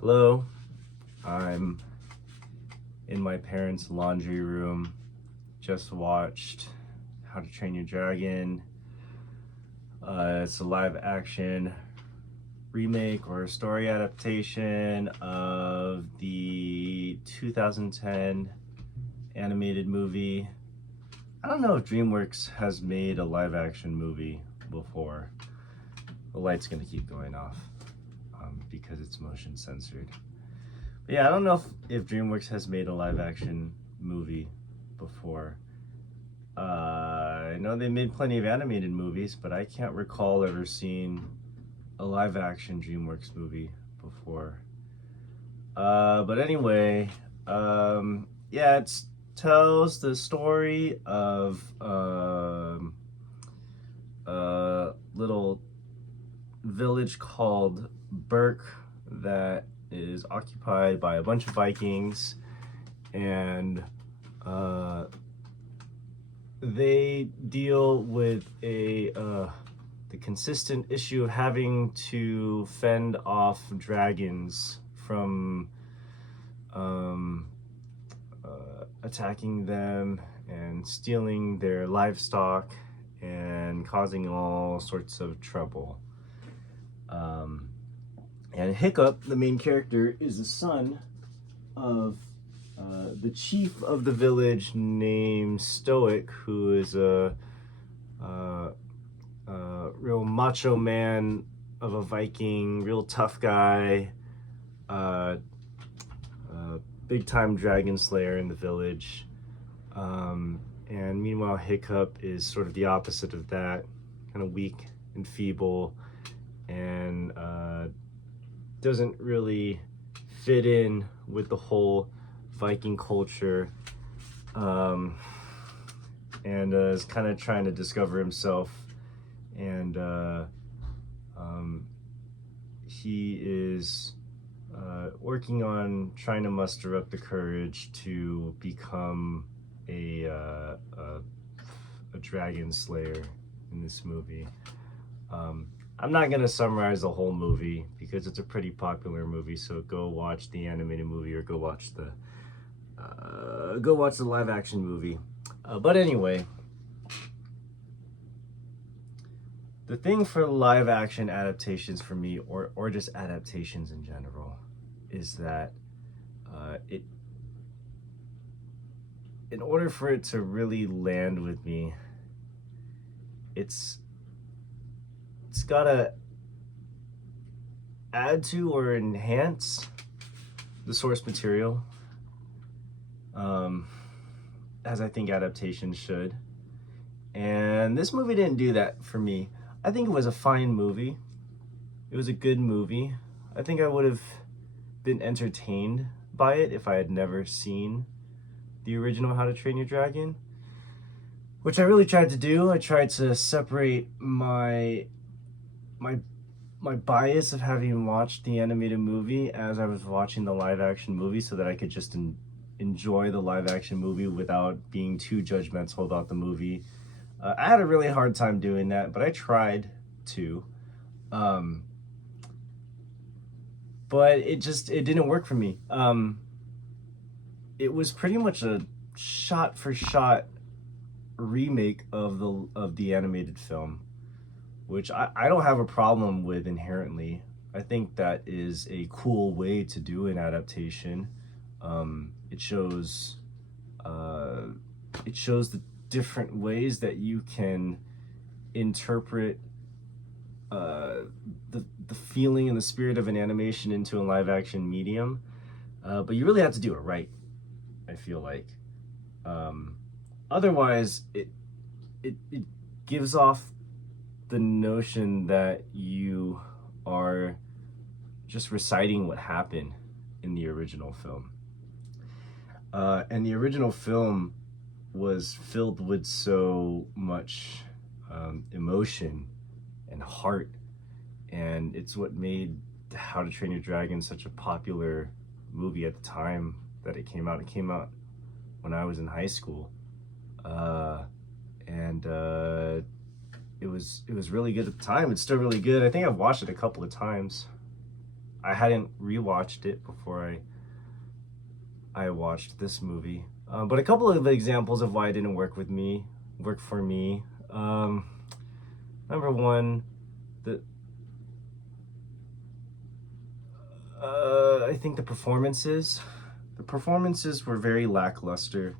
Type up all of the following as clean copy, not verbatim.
Hello, I'm in my parents' laundry room. Just watched How to Train Your Dragon. It's a live action remake or story adaptation of the 2010 animated movie. I don't know if DreamWorks has made a live action movie before. The light's gonna keep going off because it's motion censored. But yeah, I don't know if DreamWorks has made a live action movie before. I know they made plenty of animated movies, but I can't recall ever seeing a live action DreamWorks movie before. But anyway, yeah, it tells the story of a little village called Berk that is occupied by a bunch of Vikings, and they deal with the consistent issue of having to fend off dragons from attacking them and stealing their livestock and causing all sorts of trouble. And Hiccup, the main character, is the son of the chief of the village named Stoic, who is a real macho man of a Viking, real tough guy, big time dragon slayer in the village. And meanwhile, Hiccup is sort of the opposite of that, kind of weak and feeble, and doesn't really fit in with the whole Viking culture, and is kind of trying to discover himself. And he is working on trying to muster up the courage to become a dragon slayer in this movie. I'm not gonna summarize the whole movie because it's a pretty popular movie, so go watch the animated movie or go watch the live action movie. But anyway, the thing for live action adaptations for me, or just adaptations in general, is that in order for it to really land with me, it's gotta add to or enhance the source material, as I think adaptations should. And this movie didn't do that for me. I think it was a fine movie. It was a good movie. I think I would have been entertained by it if I had never seen the original How to Train Your Dragon, which I really tried to do. I tried to separate my bias of having watched the animated movie as I was watching the live action movie, so that I could just enjoy the live action movie without being too judgmental about the movie. I had a really hard time doing that, but I tried to. But it didn't work for me. It was pretty much a shot for shot remake of the animated film, which I don't have a problem with inherently. I think that is a cool way to do an adaptation. It shows the different ways that you can interpret the feeling and the spirit of an animation into a live action medium, but you really have to do it right, I feel like. Otherwise, it gives off the notion that you are just reciting what happened in the original film. And the original film was filled with so much emotion and heart, and it's what made How to Train Your Dragon such a popular movie at the time that it came out. It came out when I was in high school, and it was really good at the time. It's still really good. I think I've watched it a couple of times. I hadn't rewatched it before I watched this movie. But a couple of examples of why it didn't work for me. Number one, the I think the performances. The performances were very lackluster,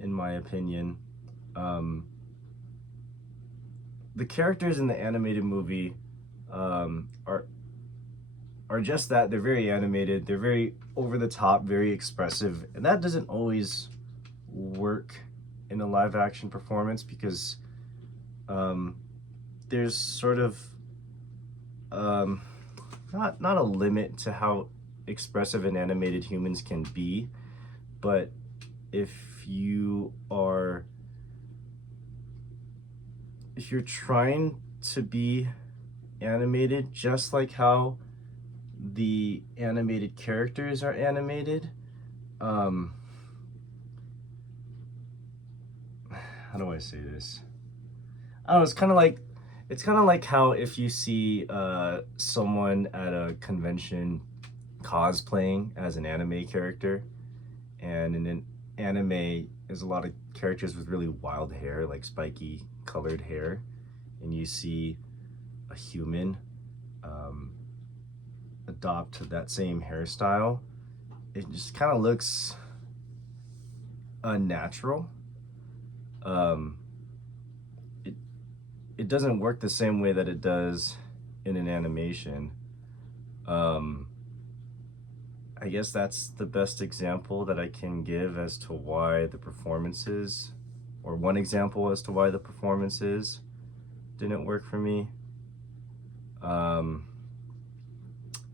in my opinion. The characters in the animated movie are just that. They're very animated. They're very over the top, very expressive, and that doesn't always work in a live action performance because there's sort of not a limit to how expressive and animated humans can be, but if you're trying to be animated just like how the animated characters are animated, how do I say this? I don't know, it's kind of like how if you see someone at a convention cosplaying as an anime character, and in an anime there's a lot of characters with really wild hair, like spiky colored hair, and you see a human adopt that same hairstyle. It just kind of looks unnatural. It doesn't work the same way that it does in an animation. I guess that's the best example that I can give as to why the performances, or one example as to why the performances didn't work for me.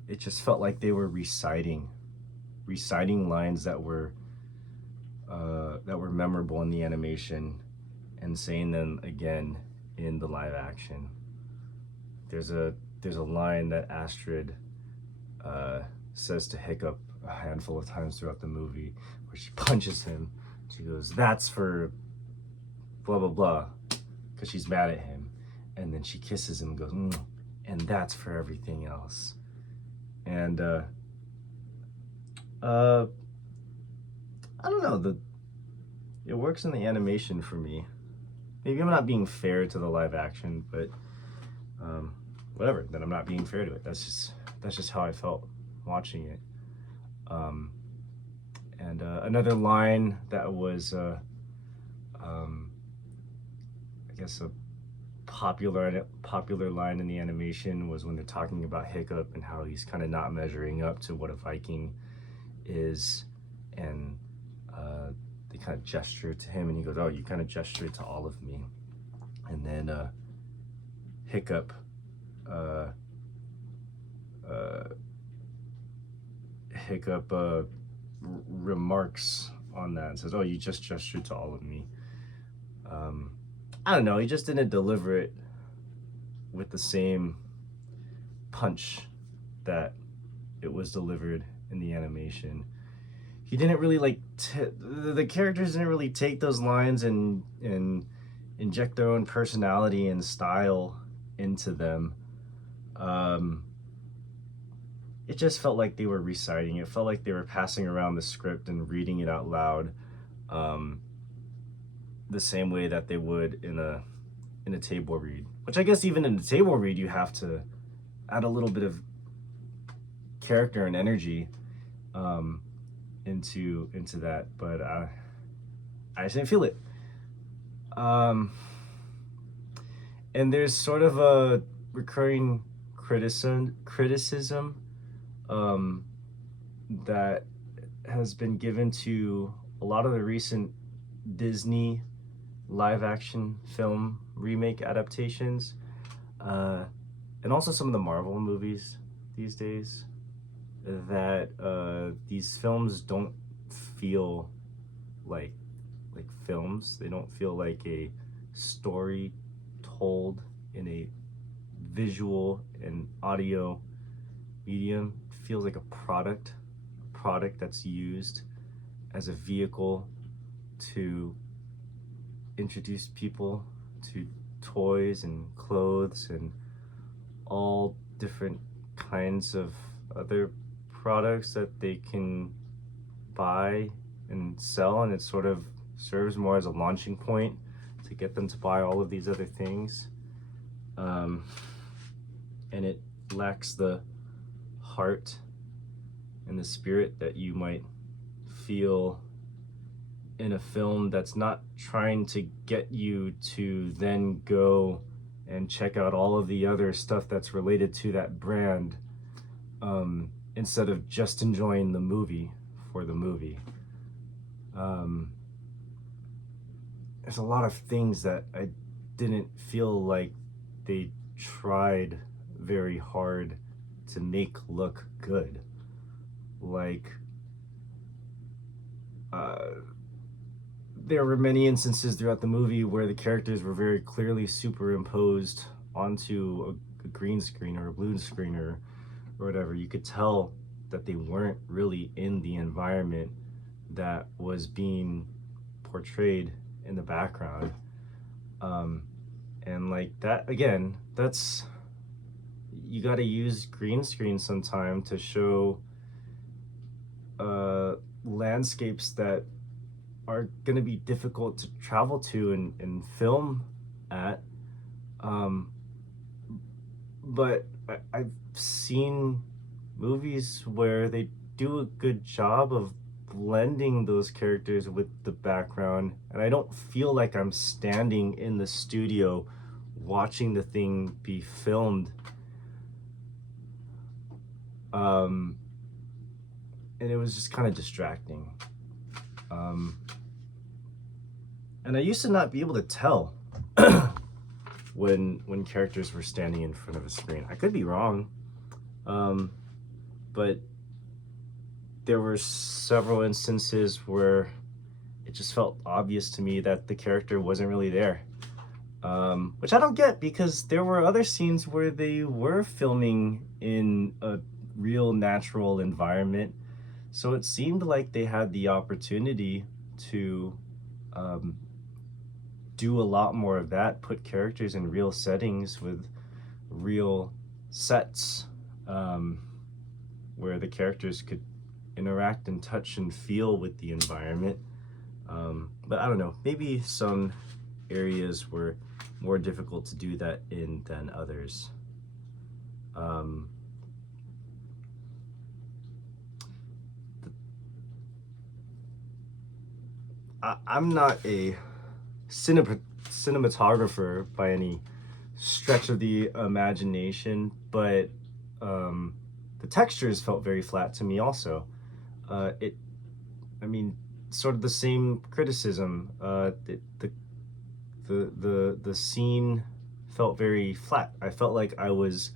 It just felt like they were reciting lines that were memorable in the animation and saying them again in the live action. There's a line that Astrid says to Hiccup a handful of times throughout the movie, where she punches him. She goes, "That's for blah blah blah," because she's mad at him, and then she kisses him and goes, "And that's for everything else." And I don't know, it works in the animation for me. Maybe I'm not being fair to the live action, but whatever. Then I'm not being fair to it. That's just how I felt watching it. And another line that was, I guess, a popular line in the animation was when they're talking about Hiccup and how he's kind of not measuring up to what a Viking is, and they kind of gesture to him, and he goes, "Oh, you kind of gestured to all of me." And then Hiccup remarks on that and says, "Oh, you just gestured to all of me." I don't know, he just didn't deliver it with the same punch that it was delivered in the animation. He didn't really the characters didn't really take those lines and inject their own personality and style into them. It just felt like they were reciting. It felt like they were passing around the script and reading it out loud, the same way that they would in a table read. Which I guess even in a table read, you have to add a little bit of character and energy into that, but I just didn't feel it. And there's sort of a recurring criticism that has been given to a lot of the recent Disney live action film remake adaptations, and also some of the Marvel movies these days, that these films don't feel like films. They don't feel like a story told in a visual and audio medium. It feels like a product that's used as a vehicle to introduce people to toys and clothes and all different kinds of other products that they can buy and sell, and it sort of serves more as a launching point to get them to buy all of these other things. And it lacks the heart and the spirit that you might feel in a film that's not trying to get you to then go and check out all of the other stuff that's related to that brand, instead of just enjoying the movie for the movie. There's a lot of things that I didn't feel like they tried very hard to make look good. Like, there were many instances throughout the movie where the characters were very clearly superimposed onto a green screen or a blue screen or whatever. You could tell that they weren't really in the environment that was being portrayed in the background. And like that, again, that's, you got to use green screen sometime to show landscapes that are going to be difficult to travel to and film at. But I've seen movies where they do a good job of blending those characters with the background, and I don't feel like I'm standing in the studio watching the thing be filmed. And it was just kind of distracting. And I used to not be able to tell when characters were standing in front of a screen. I could be wrong, but there were several instances where it just felt obvious to me that the character wasn't really there, which I don't get, because there were other scenes where they were filming in a real natural environment, so it seemed like they had the opportunity to do a lot more of that, put characters in real settings with real sets, where the characters could interact and touch and feel with the environment. But I don't know, maybe some areas were more difficult to do that in than others. I'm not a cinematographer by any stretch of the imagination, but the textures felt very flat to me also. I mean, sort of the same criticism. The scene felt very flat. I felt like I was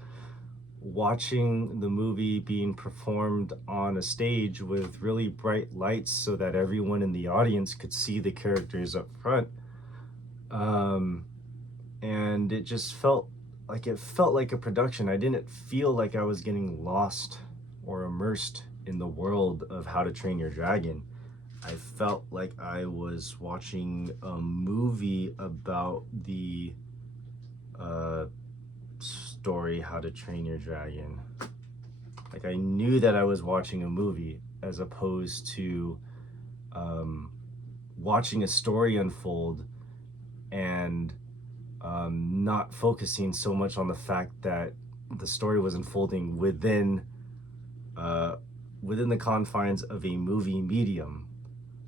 watching the movie being performed on a stage with really bright lights so that everyone in the audience could see the characters up front. And it just felt like a production. I didn't feel like I was getting lost or immersed in the world of How to Train Your Dragon. I felt like I was watching a movie about the story How to Train Your Dragon. Like, I knew that I was watching a movie as opposed to watching a story unfold and not focusing so much on the fact that the story was unfolding within the confines of a movie medium.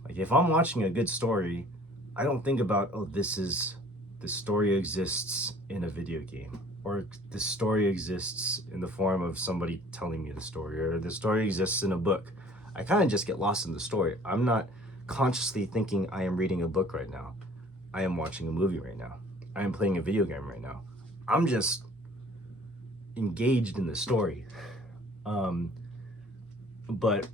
Like, if I'm watching a good story, I don't think about, oh, the story exists in a video game, or the story exists in the form of somebody telling me the story, or the story exists in a book. I kind of just get lost in the story. I'm not consciously thinking I am reading a book right now. I am watching a movie right now. I am playing a video game right now. I'm just engaged in the story. But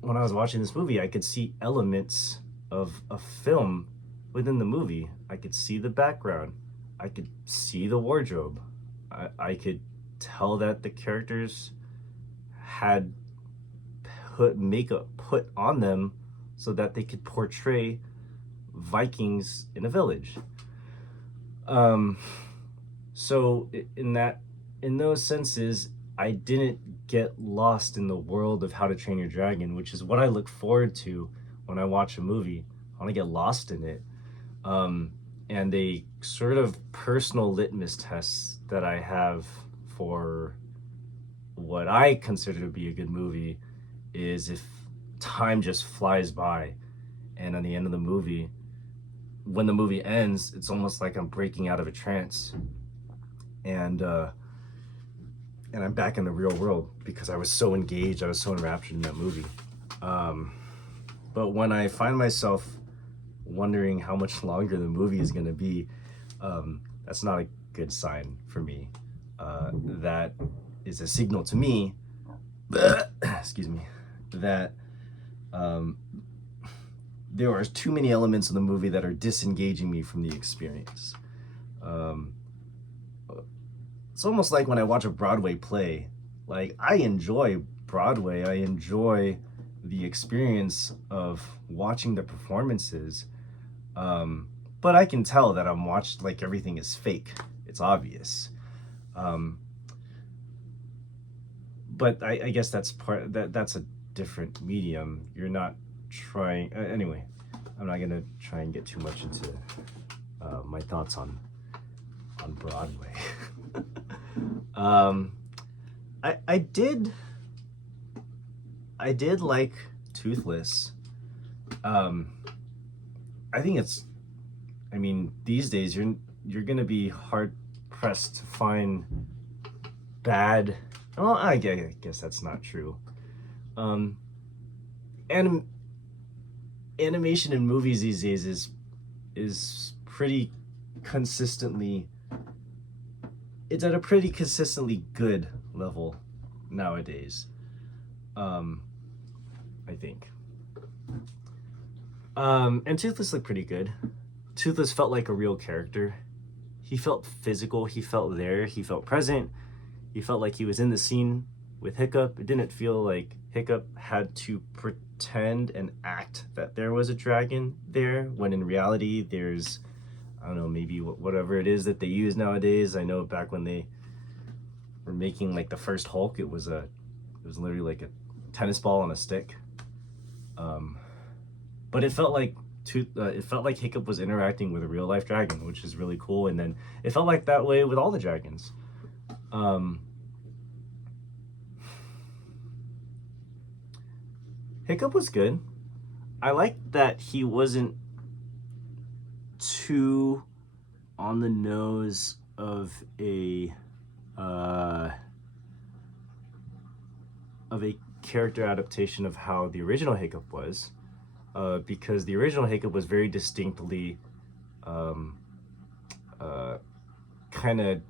when I was watching this movie, I could see elements of a film within the movie. I could see the background. I could see the wardrobe. I could tell that the characters had makeup put on them so that they could portray Vikings in a village. So in those senses, I didn't get lost in the world of How to Train Your Dragon, which is what I look forward to when I watch a movie. I want to get lost in it. And a sort of personal litmus test that I have for what I consider to be a good movie is if time just flies by, and at the end of the movie, when the movie ends, it's almost like I'm breaking out of a trance, and I'm back in the real world because I was so engaged, I was so enraptured in that movie. But when I find myself wondering how much longer the movie is going to be, that's not a good sign for me. That is a signal to me, excuse me, that there are too many elements of the movie that are disengaging me from the experience. It's almost like when I watch a Broadway play, like I enjoy Broadway, I enjoy the experience of watching the performances, but I can tell that I'm watched, like everything is fake. It's obvious. But I guess that's that's a different medium. You're not trying, anyway, I'm not gonna try and get too much into my thoughts on Broadway. I did like Toothless. I think it's, I mean, these days you're gonna be hard pressed to find bad. Well, I guess that's not true. Animation in movies these days is pretty consistently. It's at a pretty consistently good level nowadays. I think. And Toothless looked pretty good. Toothless felt like a real character. He felt physical. He felt there. He felt present. He felt like he was in the scene with Hiccup. It didn't feel like Hiccup had to pretend and act that there was a dragon there, when in reality there's, I don't know, maybe whatever it is that they use nowadays. I know back when they were making like the first Hulk, it was literally like a tennis ball on a stick. But it felt like Hiccup was interacting with a real life dragon, which is really cool. And then it felt like that way with all the dragons. Hiccup was good. I liked that he wasn't too on the nose of a character adaptation of how the original Hiccup was, because the original Hiccup was very distinctly kind of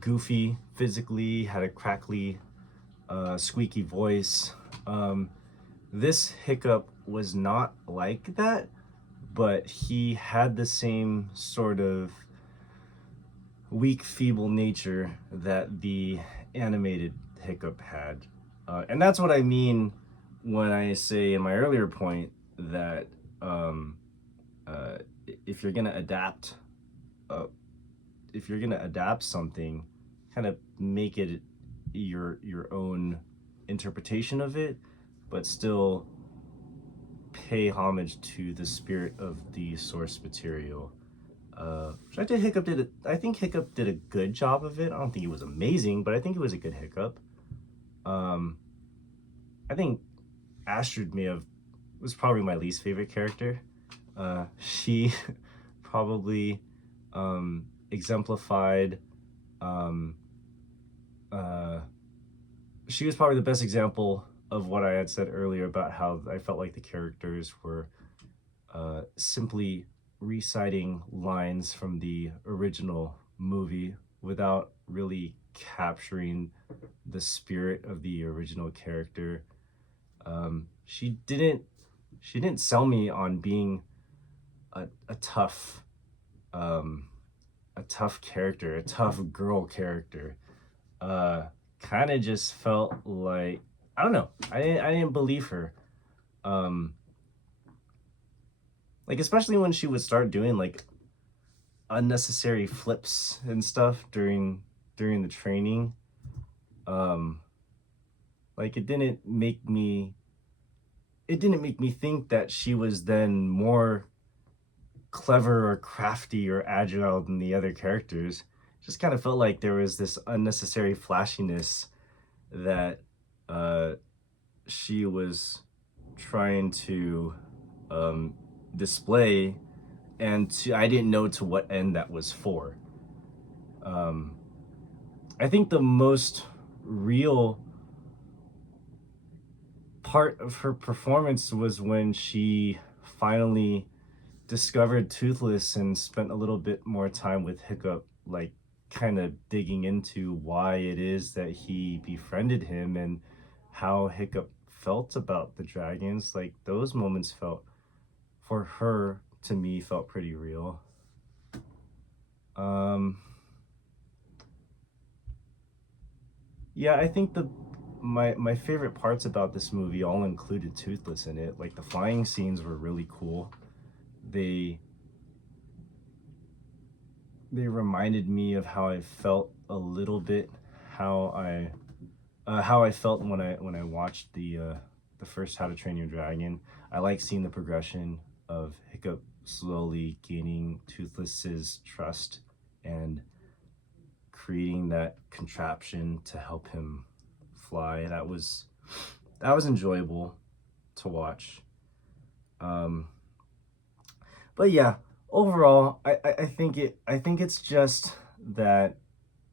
goofy physically, had a crackly, squeaky voice. This Hiccup was not like that, but he had the same sort of weak, feeble nature that the animated Hiccup had. And that's what I mean when I say in my earlier point that if you're gonna adapt something, kind of make it your own interpretation of it, but still pay homage to the spirit of the source material. Which I think Hiccup did a good job of it. I don't think it was amazing, but I think it was a good Hiccup. I think Astrid was probably my least favorite character. She probably exemplified. She was probably the best example of what I had said earlier about how I felt like the characters were simply reciting lines from the original movie without really capturing the spirit of the original character. She didn't sell me on being a tough character, a tough girl character. Kind of just felt like, I don't know, I didn't believe her. Like, especially when she would start doing like unnecessary flips and stuff during the training. Like it didn't make me think that she was then more clever or crafty or agile than the other characters. Just kind of felt like there was this unnecessary flashiness that she was trying to display, and I didn't know to what end that was for. I think the most real part of her performance was when she finally discovered Toothless and spent a little bit more time with Hiccup, like kind of digging into why it is that he befriended him and how Hiccup felt about the dragons. Like those moments felt, for her, to me, felt pretty real. Yeah, I think my favorite parts about this movie all included Toothless in it. Like the flying scenes were really cool. They reminded me of how I felt a little bit, how I felt when I watched the first How to Train Your Dragon. I like seeing the progression of Hiccup slowly gaining Toothless's trust and creating that contraption to help him fly. That was enjoyable to watch. But yeah, overall, I think it's just that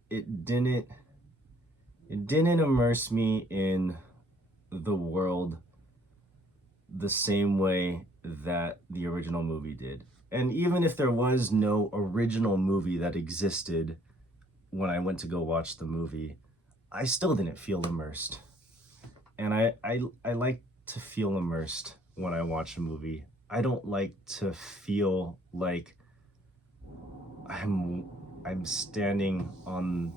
it didn't immerse me in the world the same way that the original movie did. And even if there was no original movie that existed when I went to go watch the movie, I still didn't feel immersed. And I like to feel immersed when I watch a movie. I don't like to feel like I'm standing on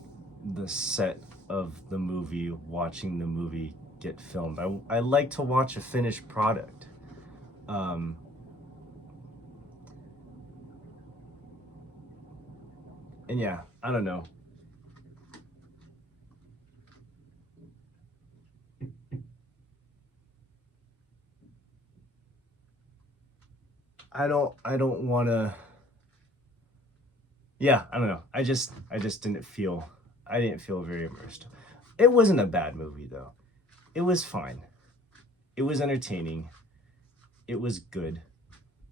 the set of the movie watching the movie get filmed. I like to watch a finished product. And yeah, I don't know. I don't want to. Yeah, I don't know. I just didn't feel very immersed. It wasn't a bad movie though. It was fine. It was entertaining. It was good.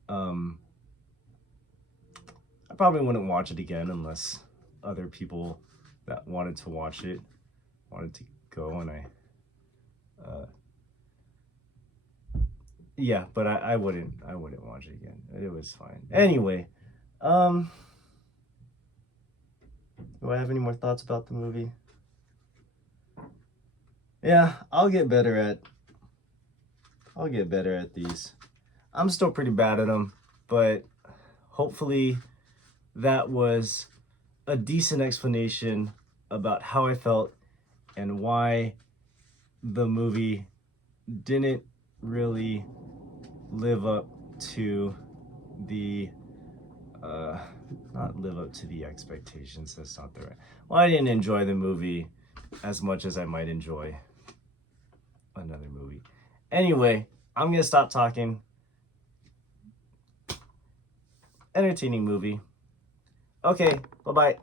I probably wouldn't watch it again unless other people that wanted to watch it wanted to go, and yeah, but I wouldn't watch it again. It was fine. Anyway, do I have any more thoughts about the movie? Yeah, I'll get better at these. I'm still pretty bad at them, but hopefully that was a decent explanation about how I felt and why the movie didn't really live up to the not live up to the expectations. That's not the right. Well, I didn't enjoy the movie as much as I might enjoy another movie. Anyway, I'm gonna stop talking. Entertaining movie. Okay, bye-bye.